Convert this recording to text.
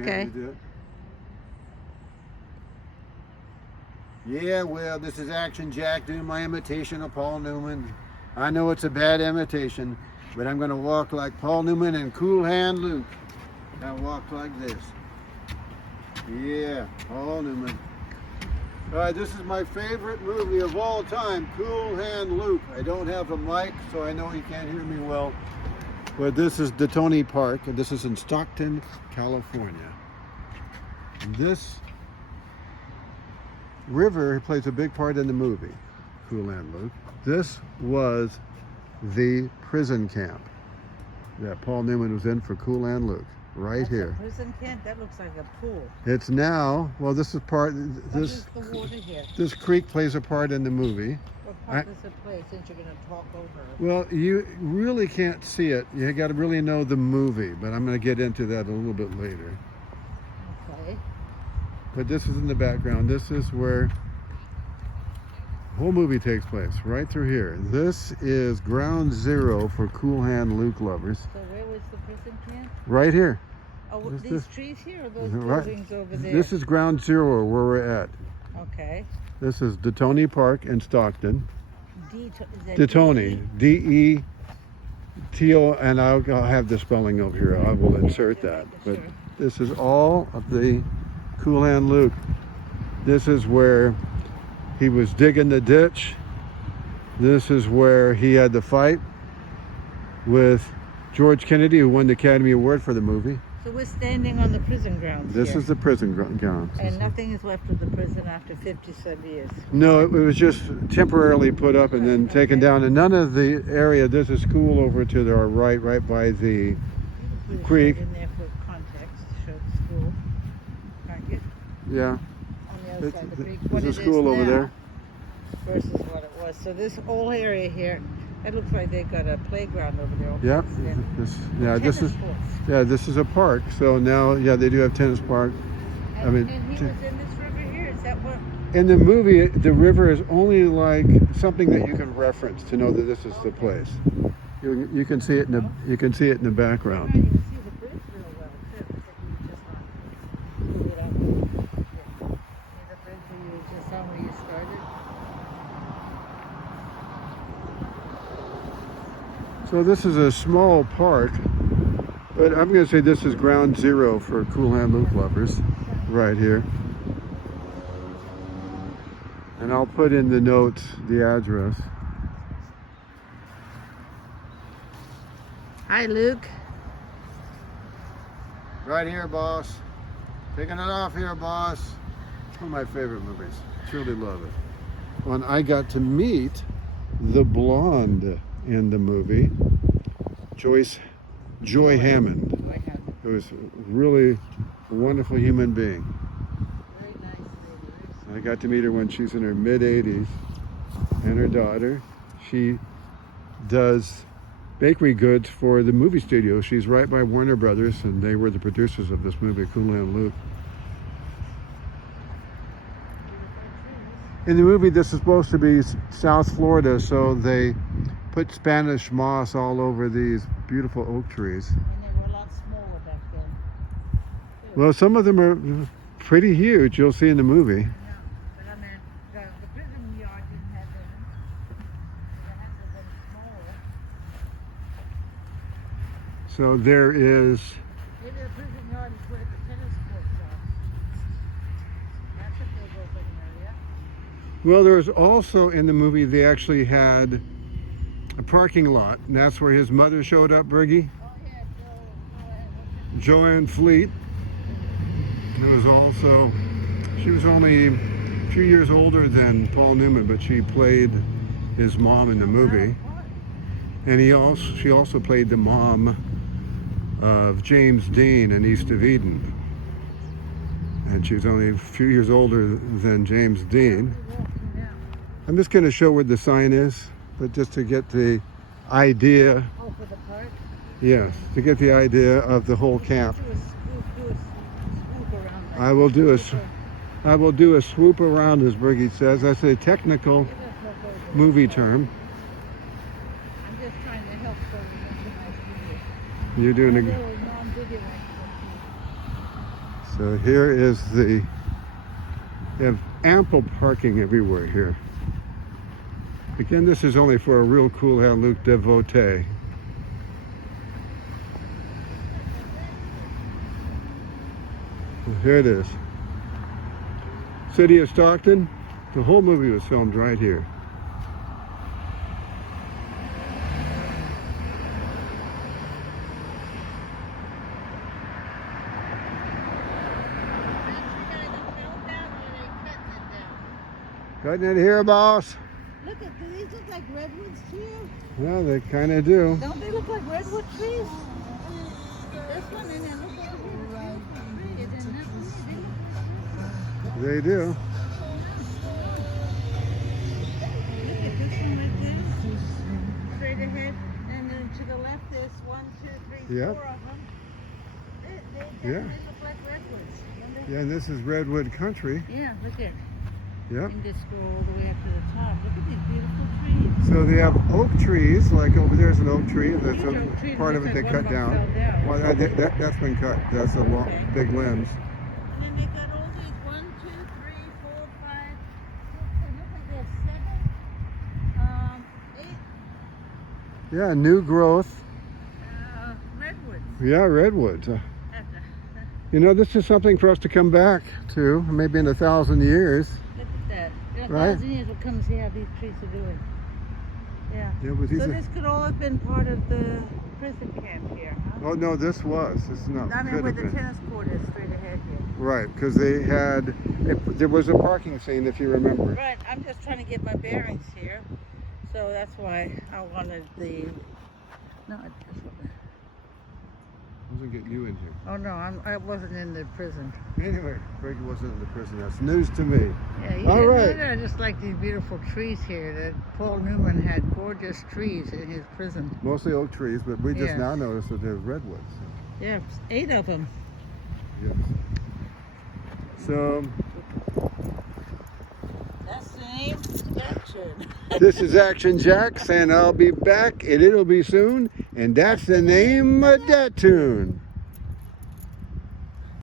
Okay. Yeah, well, this is Action Jack doing my imitation of Paul Newman. I know it's a bad imitation, but I'm going to walk like Paul Newman and Cool Hand Luke. I walk like this. Yeah, Paul Newman. All right, this is my favorite movie of all time, Cool Hand Luke. I don't have a mic, so I know you can't hear me well. But this is Detoni Park, and this is in Stockton, California. And this river plays a big part in the movie, Cool Hand Luke. This was the prison camp that Paul Newman was in for Cool Hand Luke, right here. A prison camp? That looks like a pool. It's now, well, this is part, What is the water here? This creek plays a part in the movie. What part does it play since you're going to talk over it? Well, you really can't see it. You got to really know the movie, but I'm going to get into that a little bit later. Okay. But this is in the background. This is where the whole movie takes place, right through here. This is ground zero for Cool Hand Luke lovers. So where was the prison camp? Right here. Oh, these trees here or those Right. buildings over there? This is ground zero where we're at. Okay. This is Detoni Park in Stockton. Detoni. D-E-T-O, and I'll have the spelling over here. I will insert that. But this is all of the Cool Hand Luke. This is where he was digging the ditch. This is where he had the fight with George Kennedy, who won the Academy Award for the movie. So we're standing on the prison grounds This here. is the prison grounds. And nothing is left of the prison after 50-some years. No, it was just temporarily put up and then taken down. And none of the area, there's a school over to our right by the creek. In there for context, show the school, aren't you? Yeah. On the other side of the creek. What There's it a school is over now there. versus what it was. So this whole area here, it looks like they got a playground over there. Yep. This is a park. So now, yeah, they do have tennis park. And he was in this river here. Is that what? In the movie, the river is only like something that you can reference to know that this is the place. You can see it in the background. You can see the bridge real well too. Except you just not move it up. Yeah. See the bridge where you just saw where you started? So this is a small park, but I'm going to say this is ground zero for Cool Hand Luke lovers, right here. And I'll put in the notes the address. Hi, Luke. Right here, boss. Taking it off here, boss. One of my favorite movies. Truly love it. When I got to meet the blonde in the movie, Joy Hammond, who was really a wonderful human being. Very nice lady. I got to meet her when she's in her mid-80s, and her daughter. She does bakery goods for the movie studio. She's right by Warner Brothers, and they were the producers of this movie, Cool Hand Luke. In the movie, this is supposed to be South Florida, so they put Spanish moss all over these beautiful oak trees. And they were a lot smaller back then. Well, some of them are pretty huge, you'll see in the movie. Yeah, but I mean, the prison yard didn't have them. It had to have been smaller. So there is, Maybe the prison yard is where the tennis courts are. That's a big open area. well, there's also in the movie, they actually had a parking lot, and that's where his mother showed up, Briggy. Oh yeah, Joanne Fleet. There was also, she was only a few years older than Paul Newman, but she played his mom in the movie. And she also played the mom of James Dean in East of Eden. And she was only a few years older than James Dean. I'm just going to show where the sign is, but just to get the idea. Oh, for the park? Yes, to get the idea of the whole camp. Do a swoop around. I will do a swoop around, as Briggy says. That's a technical movie term. I'm just trying to help so we make a nice video. You're doing a Non-video. So here is they have ample parking everywhere here. Again, this is only for a real cool hand Luke devotee. Well, here it is. City of Stockton. The whole movie was filmed right here. Cutting it here, boss. Look at, do these look like redwoods to you? Well, they kind of do. Don't they look like redwood trees? This one and then look over here, the tree, and then that one, They do. look at this one right there, straight ahead, and then to the left there's 1, 2, 3, Yep. 4 of them. They Yeah. definitely look like redwoods. Yeah, and this is redwood country. Yeah, look at. Yep. And just go all the way up to the top. Look at these beautiful trees. So they have oak trees, like over there's an oak tree. That's Huge oak tree, a part of it looks they like cut one down. fell down. Well, that's been cut. That's a long, Okay. big limbs. And then they got all these 1, 2, 3, 4, 5, 6, and look like there's 7, 8 Yeah, new growth. redwoods. Yeah, redwoods. You know, this is something for us to come back to, maybe in 1,000 years. Look at that. In a Right. 1,000 years, we'll come and see how these trees are doing. Yeah. Yeah, but these So are, this could all have been part of the prison camp here, huh? oh no, this is not. I mean, could where have the been. tennis court is straight ahead here. Right, because they had, there was a parking scene, if you remember. Right, I'm just trying to get my bearings here. So that's why I wanted the, no, I just wanted, Wasn't getting you in here. oh no, I wasn't in the prison. Anyway, Greg wasn't in the prison. That's news to me. Yeah, you All didn't right. know that. I just like these beautiful trees here. That Paul Newman had gorgeous trees in his prison. Mostly oak trees, but we just Yes. now noticed that there's redwoods. Yeah, 8 of them. Yes. So That's the name. Action. this is Action Jacks, and I'll be back, and it'll be soon. And that's the name of that tune.